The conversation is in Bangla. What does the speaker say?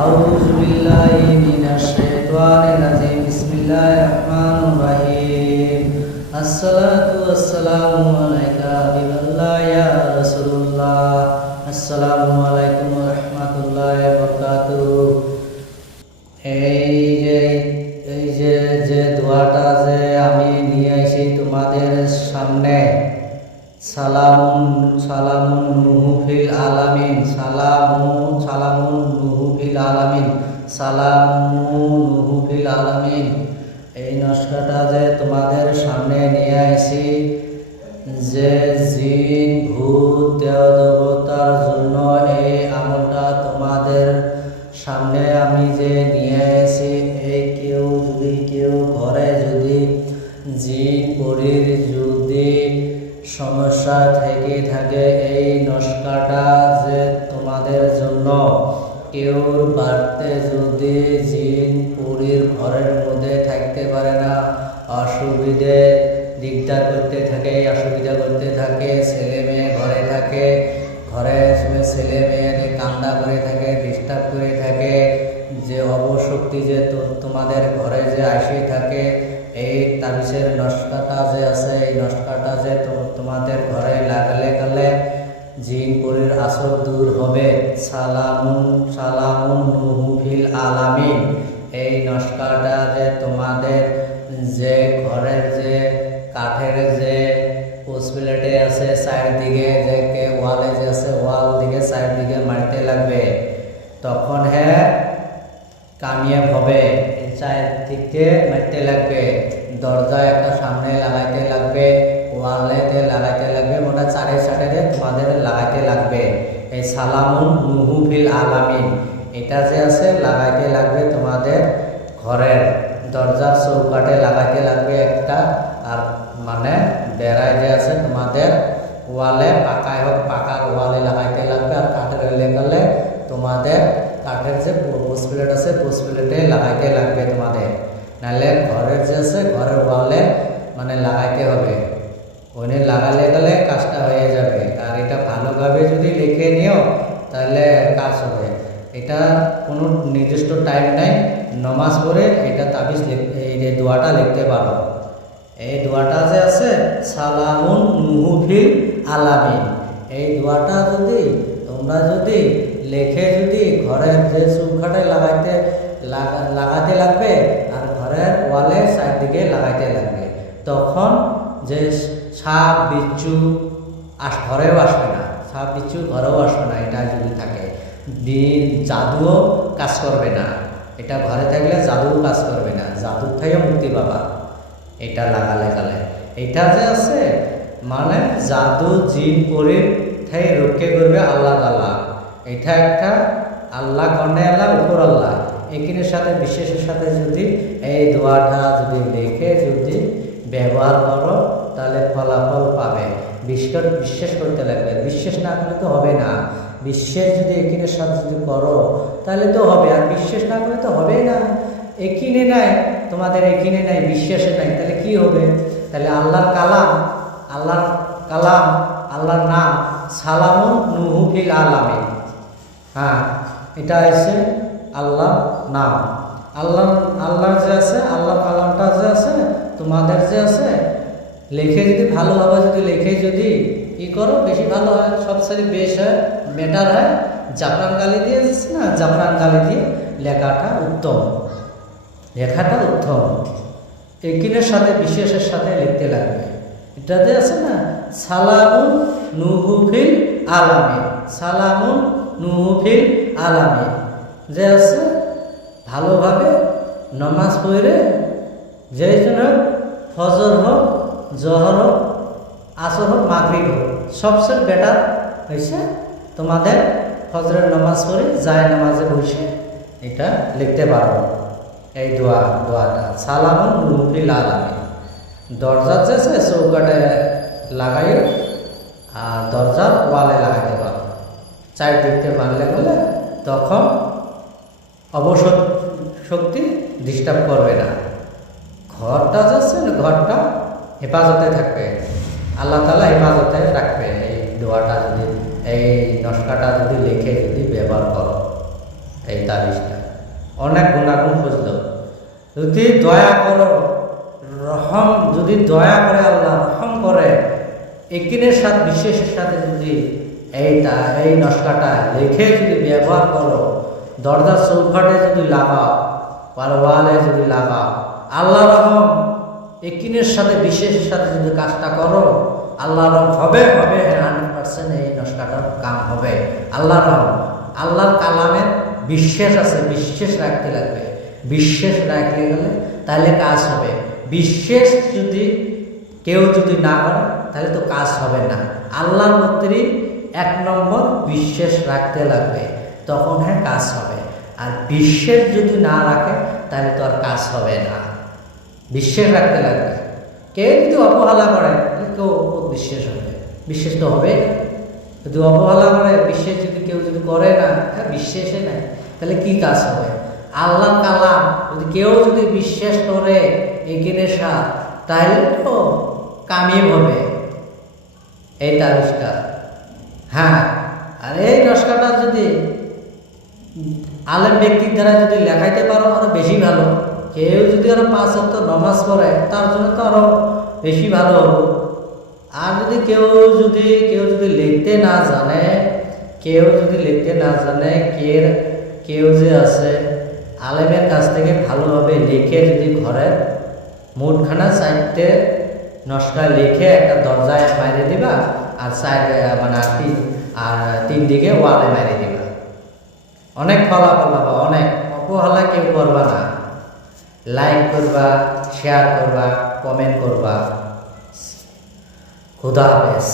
আউযু বিল্লাহি মিনাশ শাইতানির রাজিম। বিসমিল্লাহির রহমানির রহিম। আসসালাতু ওয়াসসালামু আলাইকা হাবিবাল্লাহ ইয়া রাসূলুল্লাহ। আসসালামু আলাইকুম ওয়া রাহমাতুল্লাহি ওয়া বারাকাতুহু। এই যে দোয়াটা যে আমি নিয়ে আসি তোমাদের সামনে, সালামুন নুহু ফিল আলামিন, সালামুন নুহু ফিল আলামিন, নুহু ফিল আলামিন। এই নকশাটা যে তোমাদের সামনে নিয়ে আসি, যে জিন ভূত দেবতার জন্য এই আমলটা তোমাদের সামনে আমি যে নিয়ে আসি। এই কেউ ঘরে যদি জিন পরির যদি সমস্যা থেকে থাকে, এই নকশাটা যে তোমাদের জন্য। কেউ বাড়তে যদি জিন পরির ঘরের মধ্যে থাকতে পারে না, অসুবিধা করতে থাকে, ছেলে মেয়ে ঘরে থাকে, ঘরে ছেলে মেয়েদের কান্না করে থাকে, ডিস্টার্ব করে থাকে, যে অবশক্তি যে তোমাদের ঘরে যে আসে থাকে, এই তাবিজের নকশাটা যে আছে, এই নকশাটা যে তোমাদের ঘরে লাগালে জিন পরির আসর দূর হবে। সালামুন নুহু ফিল আলামিন। এই নকশাটা যে তোমাদের যে ঘরের যে কাঠের যে পোস্টপ্লেটে আছে সাইড দিকে, যে ওয়ালে যে আছে ওয়াল দিকে সাইড দিকে মারতে লাগবে, তখন কামিয়াব হবে। চারদিকে মারতে লাগবে, দরজায় একটা সামনে লাগাইতে লাগবে, ওয়ালেতে লাগাইতে লাগবে, মোটা চারে তোমাদের লাগাইতে লাগবে। এই সালামুন নুহু ফিল আলামিন এটা যে আছে লাগাইতে লাগবে তোমাদের ঘরের দরজার চৌকাঠে লাগাইতে লাগবে একটা, আর মানে বেড়ায় যে আছে তোমাদের ওয়ালে, পাকায় হোক পাকার ওয়ালে লাগাইতে লাগবে, আর কাঠের গেলে তোমাদের কাঠের যে পোস্টপ্লেট আছে পোস্টপ্লেটে লাগাইতে লাগবে তোমাদের, নাহলে ঘরের যে আছে ঘরের ওয়ালে মানে লাগাইতে হবে। ওনে লাগালে গেলে কাজটা হয়ে যাবে। আর এটা ভালোভাবে যদি লিখে নিও তাহলে কাজ হবে। এটা কোনো নির্দিষ্ট টাইম নাই, নমাজ পড়ে এটা তাবিজ এই দোয়াটা লিখতে পারো। এই দোয়াটা যে আছে সালামুন নুহু ফিল আলামিন, এই দোয়াটা যদি তোমরা যদি লেখে যদি ঘরের যে চৌকাঠে লাগাতে লাগবে, আর ঘরের ওয়ালে সাইড দিকে লাগাইতে লাগবে, তখন যে সাপ বিচ্ছু ঘরেও আসবে না, সাপ বিচ্ছু ঘরেও আসবে না। এটা যদি থাকে জাদুও কাজ করবে না, এটা ঘরে থাকলে জাদুও কাজ করবে না, জাদুর থেকেও মুক্তি পাবা এটা লাগালে। এটা যে আছে মানে জাদু জিন পরির থেকে রক্ষা করবে আল্লাহ তাআলা। এটা একটা আল্লাহ কন্যা আল্লাহ উপর আল্লাহ, এখানের সাথে বিশেষের সাথে যদি এই দোয়াটা যদি লিখে যদি ব্যবহার করো তাহলে ফলাফল পাবে। বিশ্বাস করতে লাগবে, বিশ্বাস না করলে তো হবে না। বিশ্বাস যদি এখানের সাথে যদি করো তাহলে তো হবে, আর বিশ্বাস না করলে তো হবেই না। এখানে নাই, তোমাদের এখানে নাই, বিশ্বাসে নাই, তাহলে কি হবে? তাহলে আল্লাহর আল্লাহর নাম সালামুন নুহু ফিল আলামিন। এটা আছে আল্লাহর নাম। আল্লাহর যে আছে আল্লাহর কালামটা যে আছে তোমাদের যে আছে লেখে যদি ভালোভাবে যদি লেখে যদি ই করো বেশি ভালো হয়, সবচেয়ে বেশ হয়, বেটার হয়। জাফরান কালি দিয়ে না, জাফরান কালি দিয়ে লেখাটা উত্তম। একিনের সাথে বিশেষের সাথে লিখতে লাগবে। এটাতে আছে না সালামুন নুহু ফিল আলামিন, সালামুন নুহু ফিল আলামিন যে আছে ভালোভাবে নমাজ পড়ে যেই জন্য ফজর হোক, জহর হোক, আসর হোক, মাগরিব হোক, সবচেয়ে বেটার হয়েছে তোমাদের ফজরের নামাজ পড়ে যায় নামাজে বসে এটা লিখতে পারো। এই দোয়াটা সালামুন নুহু ফিল আলামিন দরজার যে আছে চৌকাঠে লাগাই, আর দরজার ওয়ালে লাগাইতে পারো, চারদিকে মারলে বলে তখন অবসর শক্তি ডিস্টার্ব করবে না। ঘরটা যাচ্ছে ঘরটা হেফাজতে থাকবে, আল্লাহ তাআলা হেফাজতে রাখবে। এই দোয়াটা যদি এই নকশাটা যদি লিখে যদি ব্যবহার করো এই তাবিজটা অনেক গুণাগুণ খুঁজলো। যদি দয়া করো, রহম, যদি দয়া করে আল্লাহ রহম করে, একিনের সাথে বিশেষের সাথে যদি এই নস্কাটা লিখে যদি ব্যবহার করো, দরজার চৌকাঠে যদি লাগাও, ওয়ালে যদি লাগাও, আল্লাহ রহম একিনের সাথে বিশেষের সাথে যদি কাজটা করো, আল্লাহ রহম হবে 100% এই নস্কাটার কাম হবে। আল্লাহ রহম, আল্লাহর কালামের বিশ্বাস আছে, বিশ্বাস রাখতে লাগবে। বিশ্বাস রাখতে গেলে তাহলে কাজ হবে। বিশ্বাস যদি কেউ যদি না করে তাহলে তো কাজ হবে না। আল্লাহর প্রতি 1 নম্বর বিশ্বাস রাখতে লাগবে, তখন হ্যাঁ কাজ হবে। আর বিশ্বাস যদি না রাখে তাহলে তো আর কাজ হবে না। বিশ্বাস রাখতে লাগবে। কেউ যদি অবহেলা করে কেউ বিশ্বাস হবে? বিশ্বাস তো হবে না। যদি অবহেলা করে, বিশ্বাস যদি কেউ যদি করে না, হ্যাঁ বিশ্বাসে নাই, তাহলে কি কাজ হবে? আল্লাহর কালাম যদি কেউ যদি বিশ্বাস করে এগিনের সাথ, তাহলে তো কামিয়াব হবে এই তাবিজটা। হ্যাঁ, আর এই নস্কাটা যদি আলেম ব্যক্তির দ্বারা যদি লেখাইতে পারো আরো বেশি ভালো। কেউ যদি আরো 5 ওয়াক্ত নামাজ পড়ে তার জন্য তো আরো বেশি ভালো হবে। আর যদি কেউ যদি লিখতে না জানে, কেউ যে আছে আলেমের কাছ থেকে ভালোভাবে লিখে যদি ঘরে মোটখানা 4টে নস্কা লিখে একটা দরজায় মাইরে দিবা, আর আর 3 দিকে ওয়ালে মাইরে দিবা, অনেক ফলাফল পাবা। অনেক অবহেলা কেউ করবা না। লাইক করবা, শেয়ার করবা, কমেন্ট করবা। খুদা হাফেজ।